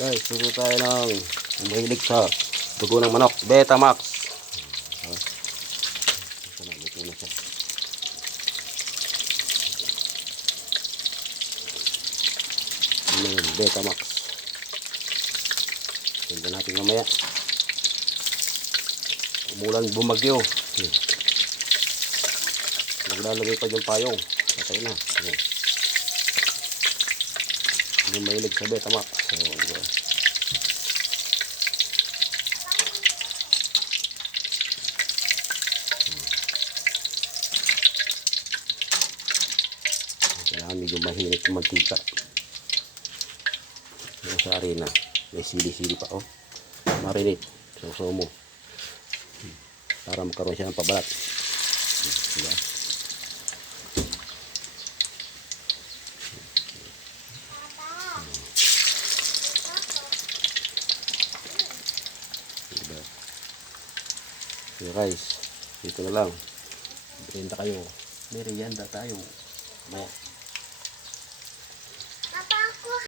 Guys, susunod tayo ng mahilig sa dugo ng manok, Betamax. Ito na, luto na siya. Ano yun, Betamax. Tingnan natin mamaya. Umulan, bumagyo. Naglalagay pa yung payong. Patay na. Yung mahilig sa Betamax. So, kailangan medyo mahinit yung mantika. Yung sa arena. May sili-sili pa. Oh. Marinate. So mo. Para magkaroon siya ng pabalat. Diba? So guys, dito na lang. Merienda kayo. Merienda tayo. Maya.